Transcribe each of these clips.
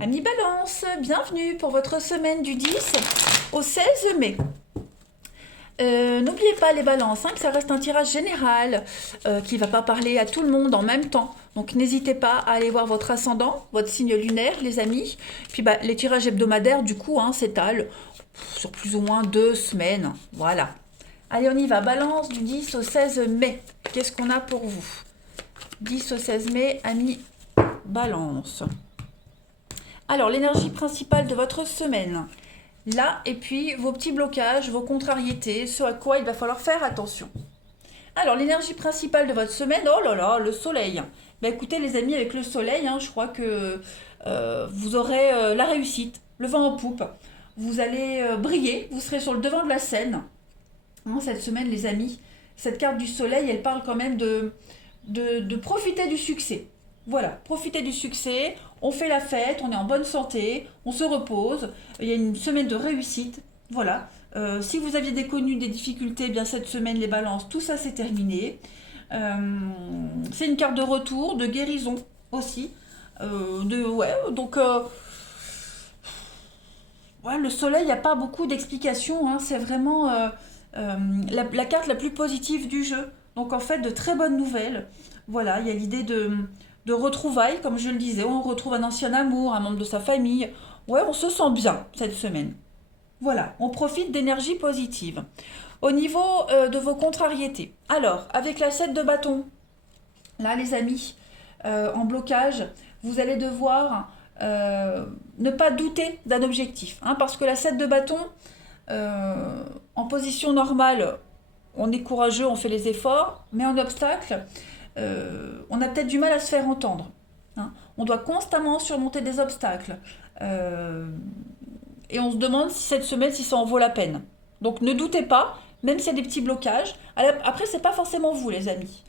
Amis Balance, bienvenue pour votre semaine du 10 au 16 mai. N'oubliez pas les balances, que ça reste un tirage général qui ne va pas parler à tout le monde en même temps. Donc n'hésitez pas à aller voir votre ascendant, votre signe lunaire, les amis. Puis les tirages hebdomadaires, du coup, s'étalent sur plus ou moins 2 semaines. Voilà. Allez, on y va. Balance du 10 au 16 mai. Qu'est-ce qu'on a pour vous? 10 au 16 mai, amis Balance. Alors, l'énergie principale de votre semaine. Là, et puis vos petits blocages, vos contrariétés, ce à quoi il va falloir faire attention. Alors, l'énergie principale de votre semaine, oh là là, le soleil. Ben écoutez les amis, avec le soleil, je crois que vous aurez la réussite, le vent en poupe. Vous allez briller, vous serez sur le devant de la scène. Cette semaine, les amis, cette carte du soleil, elle parle quand même de profiter du succès. Voilà, profiter du succès, on fait la fête, on est en bonne santé, on se repose, il y a une semaine de réussite, voilà. Si vous aviez connu des difficultés, eh bien cette semaine, les balances, tout ça c'est terminé. C'est une carte de retour, de guérison aussi. Le soleil, il n'y a pas beaucoup d'explications, c'est vraiment la carte la plus positive du jeu. Donc en fait, de très bonnes nouvelles. Voilà, il y a l'idée de retrouvailles, comme je le disais, on retrouve un ancien amour, un membre de sa famille. Ouais, on se sent bien cette semaine. Voilà, on profite d'énergie positive. Au niveau de vos contrariétés. Alors, avec la 7 de bâton, là les amis, en blocage, vous allez devoir ne pas douter d'un objectif. Parce que la 7 de bâton, en position normale, on est courageux, on fait les efforts, mais en obstacle, on a peut-être du mal à se faire entendre. On doit constamment surmonter des obstacles. Et on se demande si cette semaine, si ça en vaut la peine. Donc ne doutez pas, même s'il y a des petits blocages. Après, c'est pas forcément vous, les amis.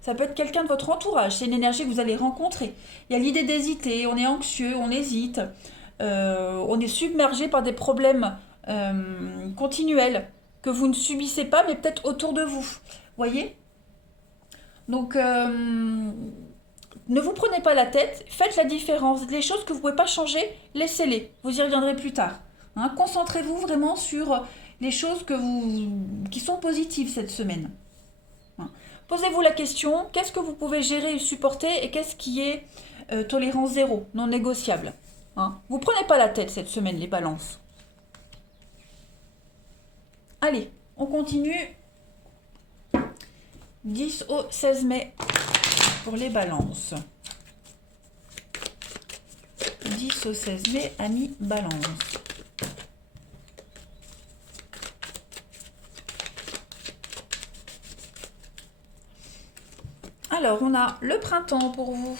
Ça peut être quelqu'un de votre entourage. C'est une énergie que vous allez rencontrer. Il y a l'idée d'hésiter. On est anxieux, on hésite. On est submergé par des problèmes continuels que vous ne subissez pas, mais peut-être autour de vous. Voyez? Donc, ne vous prenez pas la tête, faites la différence. Les choses que vous ne pouvez pas changer, laissez-les. Vous y reviendrez plus tard. Concentrez-vous vraiment sur les choses qui sont positives cette semaine. Posez-vous la question, qu'est-ce que vous pouvez gérer et supporter et qu'est-ce qui est tolérance zéro, non négociable. Vous ne prenez pas la tête cette semaine, les balances. Allez, on continue. 10 au 16 mai pour les balances. 10 au 16 mai, amis balance. Alors, on a le printemps pour vous.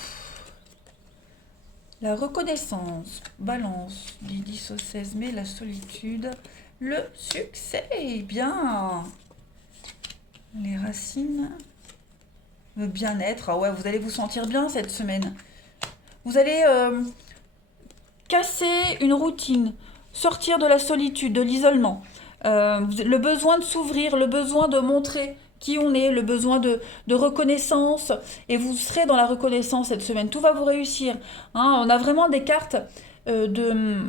La reconnaissance, balance, du 10 au 16 mai, la solitude, le succès, bien. Les racines, le bien-être, vous allez vous sentir bien cette semaine. Vous allez casser une routine, sortir de la solitude, de l'isolement. Le besoin de s'ouvrir, le besoin de montrer qui on est, le besoin de reconnaissance. Et vous serez dans la reconnaissance cette semaine. Tout va vous réussir. On a vraiment des cartes de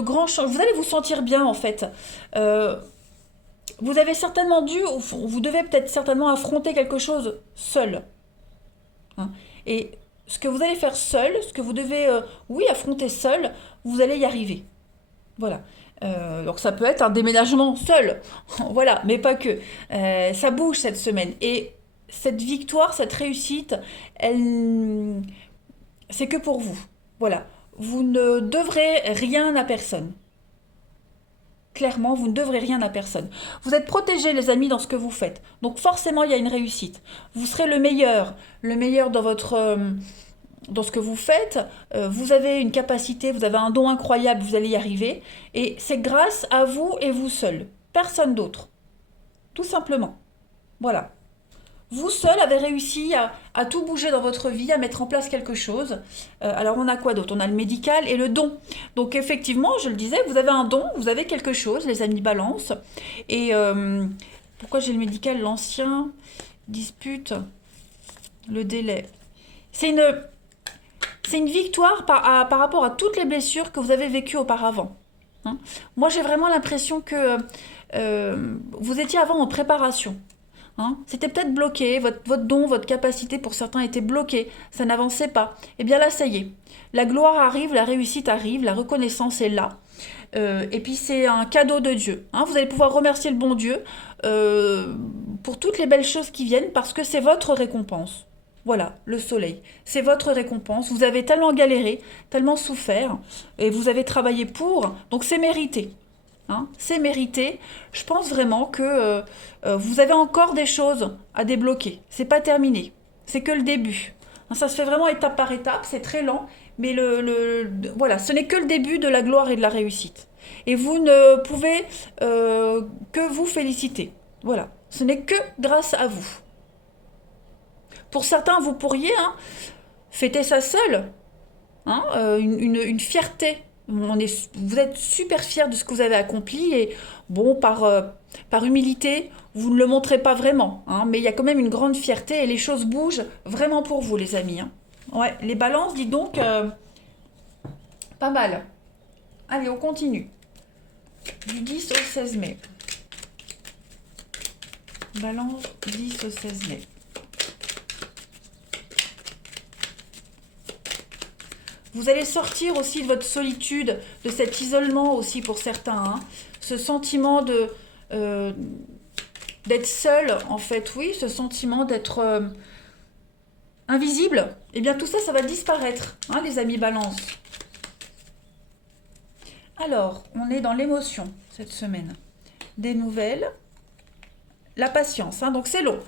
grands changements. Vous allez vous sentir bien en fait. Vous avez certainement vous devez peut-être certainement affronter quelque chose seul. Et ce que vous allez faire seul, ce que vous devez, affronter seul, vous allez y arriver. Voilà. Donc ça peut être un déménagement seul, voilà, mais pas que. Ça bouge cette semaine. Et cette victoire, cette réussite, c'est que pour vous. Voilà. Vous ne devrez rien à personne. Clairement, vous ne devrez rien à personne. Vous êtes protégés, les amis, dans ce que vous faites. Donc forcément, il y a une réussite. Vous serez le meilleur dans ce que vous faites. Vous avez une capacité, vous avez un don incroyable, vous allez y arriver. Et c'est grâce à vous et vous seul. Personne d'autre. Tout simplement. Voilà. Vous seul avez réussi à tout bouger dans votre vie, à mettre en place quelque chose. Alors on a quoi d'autre? On a le médical et le don. Donc effectivement, je le disais, vous avez un don, vous avez quelque chose, les amis balance. Et pourquoi j'ai le médical? L'ancien dispute, le délai. C'est C'est une victoire par rapport à toutes les blessures que vous avez vécues auparavant. Hein. Moi, j'ai vraiment l'impression que vous étiez avant en préparation. Hein. C'était peut-être bloqué, votre don, votre capacité pour certains était bloquée, ça n'avançait pas. Et bien là, ça y est. La gloire arrive, la réussite arrive, la reconnaissance est là. Et puis c'est un cadeau de Dieu. Hein. Vous allez pouvoir remercier le bon Dieu pour toutes les belles choses qui viennent parce que c'est votre récompense. Voilà, le soleil. C'est votre récompense. Vous avez tellement galéré, tellement souffert, et vous avez travaillé pour, donc c'est mérité. Hein, c'est mérité. Je pense vraiment que vous avez encore des choses à débloquer. C'est pas terminé. C'est que le début. Hein, ça se fait vraiment étape par étape. C'est très lent, mais voilà, ce n'est que le début de la gloire et de la réussite. Et vous ne pouvez que vous féliciter. Voilà, ce n'est que grâce à vous. Pour certains, vous pourriez fêter ça seul. Hein, une fierté. Vous êtes super fiers de ce que vous avez accompli et bon, par humilité, vous ne le montrez pas vraiment. Hein, mais il y a quand même une grande fierté et les choses bougent vraiment pour vous, les amis. Hein. Ouais, les balances, dis donc, pas mal. Allez, on continue. Du 10 au 16 mai. Balance 10 au 16 mai. Vous allez sortir aussi de votre solitude, de cet isolement aussi pour certains. Hein. Ce sentiment d'être seul, en fait, oui, ce sentiment d'être invisible. Eh bien, tout ça, ça va disparaître, hein, les amis balance. Alors, on est dans l'émotion cette semaine. Des nouvelles. La patience, hein, donc c'est long.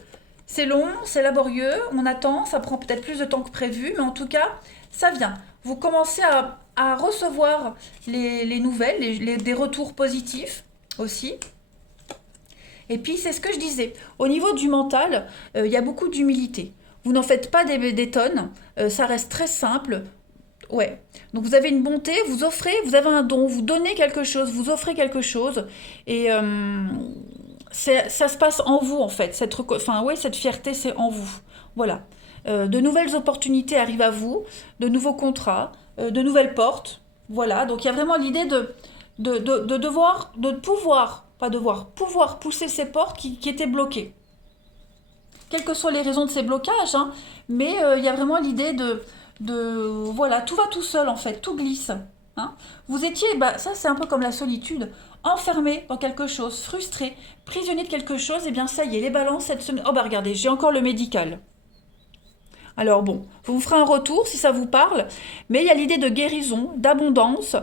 C'est long, c'est laborieux, on attend, ça prend peut-être plus de temps que prévu, mais en tout cas, ça vient. Vous commencez à recevoir les nouvelles, des retours positifs aussi. Et puis, c'est ce que je disais. Au niveau du mental, il y a beaucoup d'humilité. Vous n'en faites pas des tonnes, ça reste très simple. Ouais. Donc, vous avez une bonté, vous avez un don, vous donnez quelque chose, vous offrez quelque chose. Et ça se passe en vous, en fait. Cette fierté, c'est en vous. Voilà. De nouvelles opportunités arrivent à vous, de nouveaux contrats, de nouvelles portes. Voilà, donc il y a vraiment l'idée pouvoir pousser ces portes qui étaient bloquées. Quelles que soient les raisons de ces blocages, hein, mais il y a vraiment l'idée voilà, tout va tout seul en fait, tout glisse. Hein. Vous étiez, ça c'est un peu comme la solitude, enfermé dans quelque chose, frustré, prisonnier de quelque chose, et bien ça y est, les balances cette semaine. Oh regardez, j'ai encore le médical. Alors bon, vous ferez un retour si ça vous parle, mais il y a l'idée de guérison, d'abondance,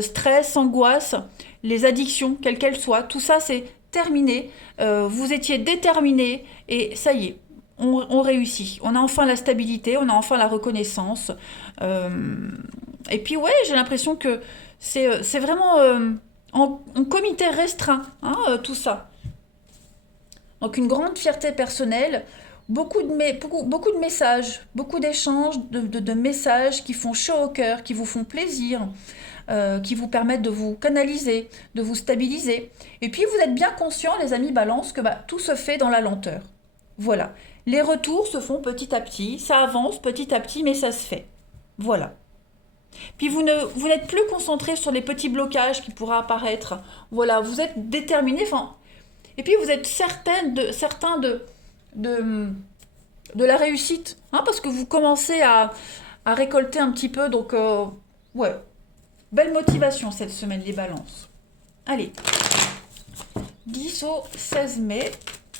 stress, angoisse, les addictions, quelles qu'elles soient, tout ça c'est terminé, vous étiez déterminé et ça y est, on réussit. On a enfin la stabilité, on a enfin la reconnaissance. Et puis ouais, j'ai l'impression que c'est vraiment en comité restreint, hein, tout ça. Donc une grande fierté personnelle, beaucoup de messages, beaucoup d'échanges, de messages qui font chaud au cœur, qui vous font plaisir, qui vous permettent de vous canaliser, de vous stabiliser. Et puis vous êtes bien conscients, les amis balance, que tout se fait dans la lenteur. Voilà. Les retours se font petit à petit, ça avance petit à petit, mais ça se fait. Voilà. Puis vous n'êtes plus concentré sur les petits blocages qui pourraient apparaître. Voilà, vous êtes déterminé, et puis vous êtes certains de la réussite, hein, parce que vous commencez à récolter un petit peu, donc ouais, belle motivation cette semaine, les balances. Allez, 10 au 16 mai,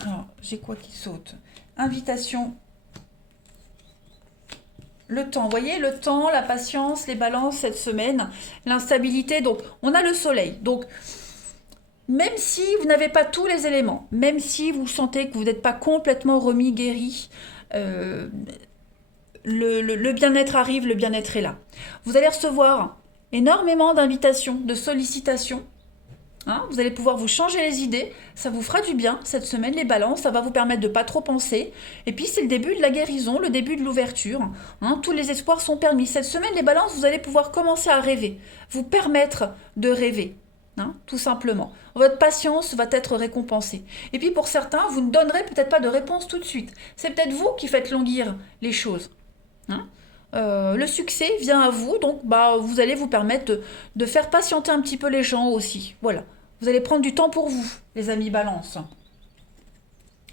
alors j'ai quoi qui saute? Invitation, le temps, vous voyez, le temps, la patience, les balances cette semaine, l'instabilité, donc on a le soleil, donc même si vous n'avez pas tous les éléments, même si vous sentez que vous n'êtes pas complètement remis, guéri, le bien-être arrive, le bien-être est là. Vous allez recevoir énormément d'invitations, de sollicitations. Hein, vous allez pouvoir vous changer les idées, ça vous fera du bien cette semaine, les balances, ça va vous permettre de ne pas trop penser. Et puis c'est le début de la guérison, le début de l'ouverture. Hein, tous les espoirs sont permis. Cette semaine, les balances, vous allez pouvoir commencer à rêver, vous permettre de rêver. Hein, tout simplement. Votre patience va être récompensée. Et puis pour certains, vous ne donnerez peut-être pas de réponse tout de suite. C'est peut-être vous qui faites languir les choses. Hein, Le succès vient à vous, donc bah, vous allez vous permettre de faire patienter un petit peu les gens aussi. Voilà. Vous allez prendre du temps pour vous, les amis Balance.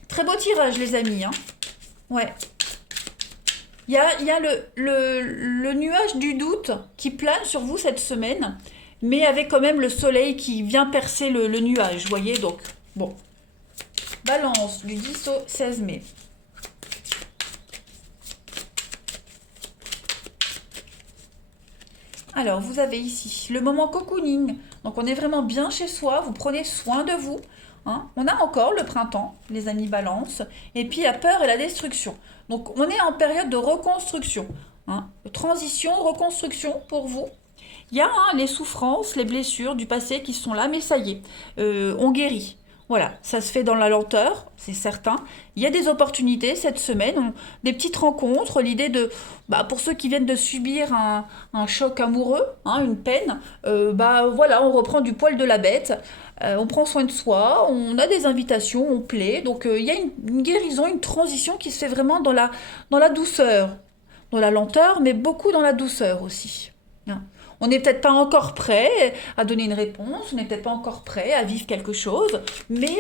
Très beau tirage, les amis. Hein. Ouais. Il y a le nuage du doute qui plane sur vous cette semaine, mais avec quand même le soleil qui vient percer le nuage, vous voyez. Donc, bon. Balance, du 10 au 16 mai. Alors, vous avez ici le moment cocooning. Donc, on est vraiment bien chez soi. Vous prenez soin de vous. Hein. On a encore le printemps, les amis Balance. Et puis, la peur et la destruction. Donc, on est en période de reconstruction. Hein. Transition, reconstruction pour vous. Il y a les souffrances, les blessures du passé qui sont là, mais ça y est, on guérit. Voilà, ça se fait dans la lenteur, c'est certain. Il y a des opportunités cette semaine, des petites rencontres, l'idée de, bah, pour ceux qui viennent de subir un choc amoureux, hein, une peine, bah voilà, on reprend du poil de la bête, on prend soin de soi, on a des invitations, on plaît. Donc il y a une guérison, une transition qui se fait vraiment dans la douceur, dans la lenteur, mais beaucoup dans la douceur aussi. Hein. On n'est peut-être pas encore prêt à donner une réponse, on n'est peut-être pas encore prêt à vivre quelque chose, mais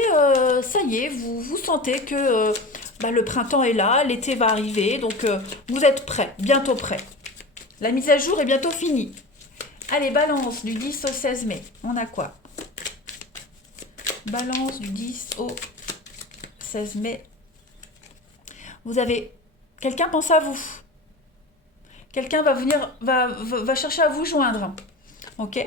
ça y est, vous sentez que bah, le printemps est là, l'été va arriver, donc vous êtes prêt, bientôt prêt. La mise à jour est bientôt finie. Allez, balance du 10 au 16 mai, on a quoi? Balance du 10 au 16 mai. Vous avez... Quelqu'un pense à vous. Quelqu'un va venir, va chercher à vous joindre. Ok.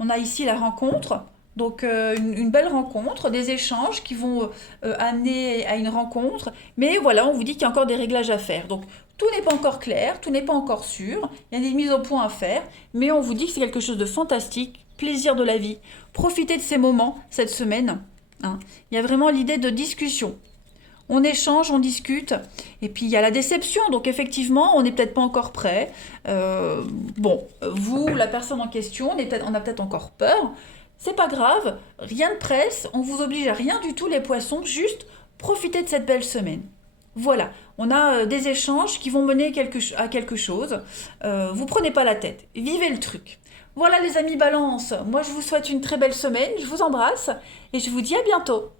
On a ici la rencontre. Donc une belle rencontre, des échanges qui vont amener à une rencontre. Mais voilà, on vous dit qu'il y a encore des réglages à faire. Donc tout n'est pas encore clair, tout n'est pas encore sûr. Il y a des mises au point à faire. Mais on vous dit que c'est quelque chose de fantastique. Plaisir de la vie. Profitez de ces moments cette semaine. Hein. Il y a vraiment l'idée de discussion. On échange, on discute, et puis il y a la déception, donc effectivement, on n'est peut-être pas encore prêt. Bon, vous, la personne en question, on a peut-être encore peur. C'est pas grave, rien ne presse, on vous oblige à rien du tout, les poissons, juste profitez de cette belle semaine. Voilà, on a des échanges qui vont mener à quelque chose. Vous prenez pas la tête, vivez le truc. Voilà les amis Balance, moi je vous souhaite une très belle semaine, je vous embrasse et je vous dis à bientôt.